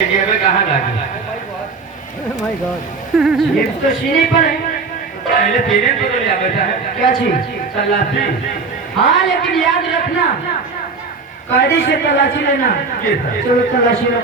कहाँ लागी? My God, ये तो सीने पर है। पहले सीने तो लिया बैठा है। क्या चीज? तलाशी। हाँ लेकिन याद रखना, कायदे से तलाशी लेना। चलो तलाशी लो।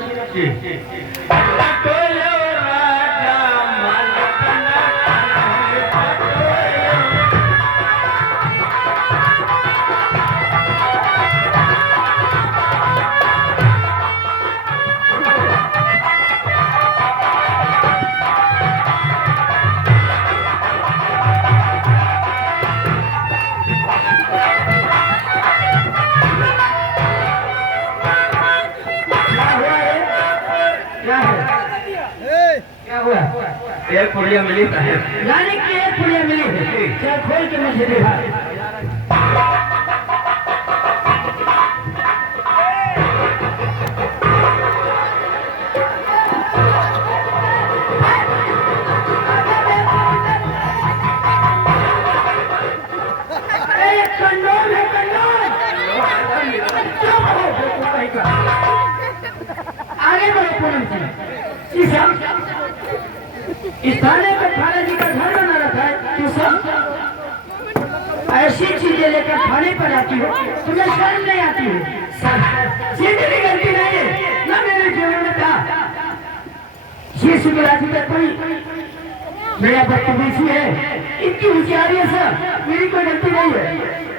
क्या हुआ? एक पुड़िया मिली है। यानी कि एक पुड़िया मिली है। चल खोल के मुझे दिखा। अरे ये कंडोम है, कंडोम। आगे बढ़ो पूनम जी। इस थाने पर थाने जी का घर बना रखा है। तू सब ऐसी चीजें लेकर थाने पर आती हो, तुम्हें शर्म नहीं आती है? सीधी भी गलती नहीं है ना मेरे जीवन में था। ये सुबह कोई मेरा बदतमीजी है, इतनी होशियारी है सर, मेरी कोई गलती नहीं है।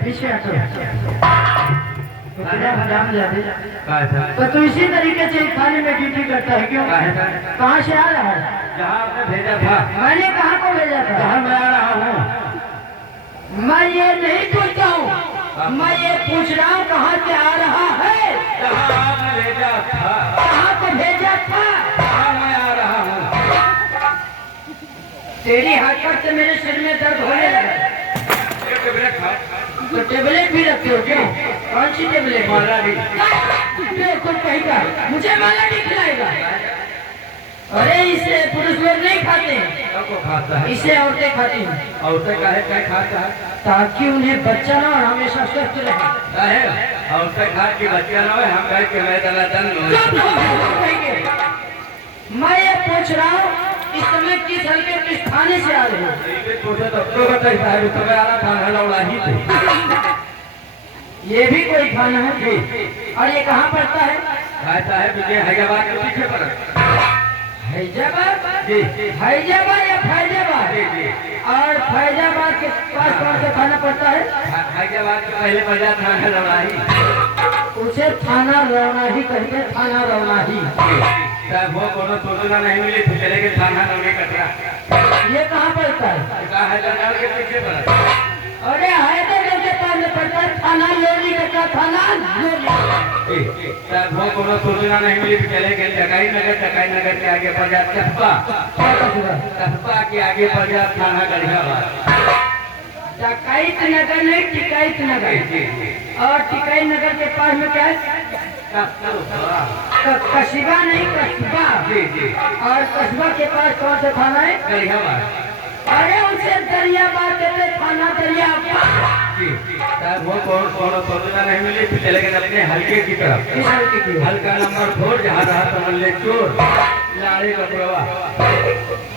पीछे हटो। तो तू इसी तरीके से एक थाने में ड्यूटी करता है क्यों? कहाँ से आ रहा है? जहाँ आपने भेजा था। मैंने कहाँ को भेजा था? जहाँ मैं आ रहा हूँ। मैं ये नहीं पूछता हूँ, मैं ये पूछ रहा हूँ कहाँ से आ रहा है? जहाँ आपने भेजा था। कहाँ को भेजा था? जहाँ मैं आ रहा हूँ। तेरी हरकत से मेरे सिर में दर्द होने लगा। तो टेबलेट भी रखते हो क्यों? कौन सी टेबलेट? माला भी। कुछ कहेगा मुझे माला नहीं खिलाएगा। अरे इसे पुरुष लोग नहीं खाते हैं, सबको खाता है। इसे औरतें खाती हैं। औरतें काहे क्या खाता है? ताकि उन्हें बच्चा ना और हमेशा स्वस्थ रहे। औरतें खा के बच्चा ना हो, हम कहे कि मैं दलादन हूँ। मैं ये पूछ रहा हूँ इस समय किस हल्के किस थाने से आ रहे हो? पूछे तो बताइए साहब, तुम्हें आ रहा थाना लौड़ा ही थे। ये भी कोई थाना है? और ये कहाँ पड़ता है? कहता है मुझे हैदराबाद के पीछे पर। हैदराबाद? जी। हैदराबाद या फैजाबाद? जी जी। और फैजाबाद के पास कौन सा थाना पड़ता है? हैदराबाद के पहले पड़ा थाना लौड़ाही। उसे थाना रौनाही कहते, थाना रौनाही। साहब वो कोनो सूचना नहीं मिली तो चले गए थाना नौनी कटरा। ये कहाँ पड़ता है? हैदराबाद के पीछे पर। अरे हैदराबाद के पास में पड़ता है थाना लोनी कटरा, थाना लोनी। साहब वो कोनो सूचना नहीं मिली तो चले गए चकाई नगर के आगे पड़ जात कसबा। कसबा के आगे पड़ जात थाना गढ़ियाबाद। डकाइत नगर नहीं, टिकाइत नगर। और टिकाई नगर के पास में क्या है? कस्बा नहीं, कस्बा। जी जी। और कस्बा के पास कौन सा थाना है? गढ़ियाबाद। अरे उसे दरियाबाद देते, थाना दरियाबाद। जी साहब वो कोनो सूचना नहीं मिली तो चले गए अपने हल्के की तरफ। किस हल्के की? हल्का नंबर 4 जहाँ रहा समझ चोर लाड़े का प्रवाह।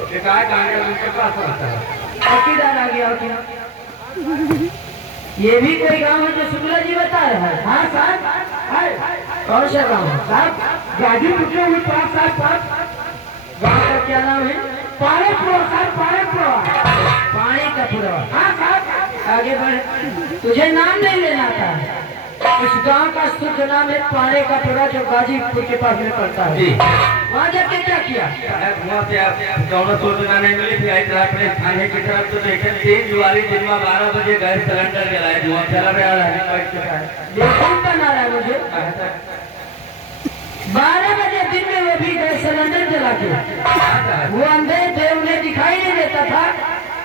उनके पास रहता है। चौकीदार आ गया क्या? ये भी कोई गांव है जो शुक्ला जी बता रहा है? हाँ साहब, कौन सा गांव है साहब? गाजीपुर में पास साहब। गांव का क्या नाम है? पारेपुर साहब, पारेपुर। पानी का पुरवा। हाँ साहब आगे बढ़। तुझे नाम नहीं लेना था। इस गांव का शुद्ध नाम है पारे का पुरा, जो गाजीपुर के पास में पड़ता है। वहाँ जाके क्या किया? वहाँ पे आप दोनों सूचना नहीं मिली थी। अपने थाने की तरफ तो देखे 3 जुलाई दिन में 12 बजे गैस सिलेंडर जलाए। धुआं चला रहा है। कौन का नारा है मुझे? 12 बजे दिन में वो भी गैस सिलेंडर जला के। वो अंधे थे, उन्हें दिखाई नहीं देता था।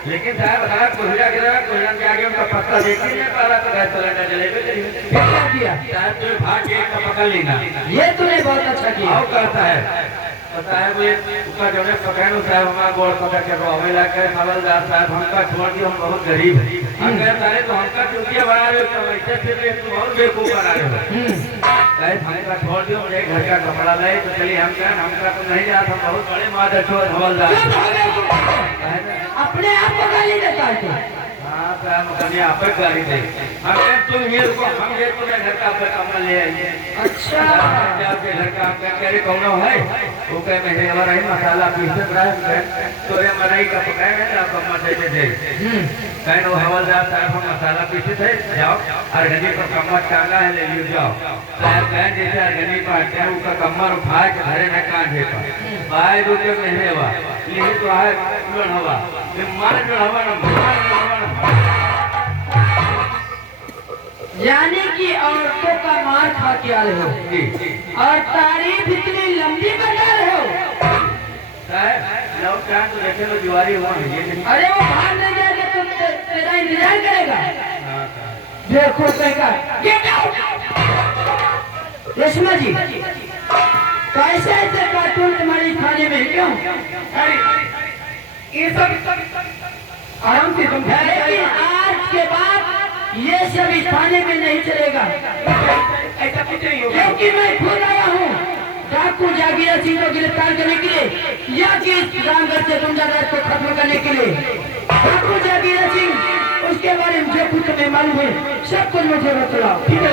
लेकिन साहब अगर कोहरा गिरा, कोहरा के आगे उनका पत्ता देखा नहीं पड़ा तो गैस सिलेंडर जलेबे करेंगे। क्या किया? साहब तो भाग के एक पकड़ लेना। ये तूने बहुत अच्छा किया। और कहता है साहब ये उसका जो है पकड़ो साहब हमारा गोड़ पकड़ के रोवेला के हवलदार साहब हमका छोड़ दियो, हम बहुत गरीब है। अगर सारे तो हमका चूतिया बना रहे हो तो वैसे फिर तुम और बेवकूफ बना रहे हो। कहे हमका छोड़ दो, मुझे घर का कपड़ा ले। तो चलिए हम कहें हमका तो नहीं जाता, हम बहुत बड़े माधव हवलदार। अपने आप को गाली देता है। हाँ साहब अपने आप ही गाली दे। हम तुम ये रुको, हम ये तुम्हें घर का कमरा ले आइए। अच्छा आपके घर का कह कौन है वो कहे मैं हेवर है मसाला पीसत रहा तो ये मरई का पकाए है आप मसाले दे कहे वो हवलदार साहब हम मसाला पीसे थे जाओ अरगनी पर कमर टांगा है ले लियो जाओ साहब कहे जैसे अरगनी पर आते हैं उसका कमर उठा के घरे में कांधे पर भाई रुपये में हेवा यही तो है जुड़न हवा मार जुड़ हवा ना यानी कि औरतों का मार खा के आ रहे हो और तारीफ इतनी लंबी बता रहे हो। लोग चाहे तो देखे तो जुआरी हुआ है ये नहीं। अरे वो बाहर नहीं जाएगा तो तेरा इंतजार करेगा। देखो कहेगा गेट आउट। रेशमा जी कैसे ऐसे कार्टून तुम्हारी थाने में क्यों? ये सब आराम से समझा। लेकिन आज के बाद ये सब इस थाने में नहीं चलेगा। ऐसा कुछ नहीं होगा क्योंकि मैं खुद आया हूँ डाकू जागीरा सिंह को गिरफ्तार करने के लिए या कि इस रामगढ़ से गुंडागर्द को खत्म करने के लिए। डाकू जागीरा सिंह उसके बारे में जो कुछ हमें मालूम है सब कुछ मुझे बतलाओ। ठीक है।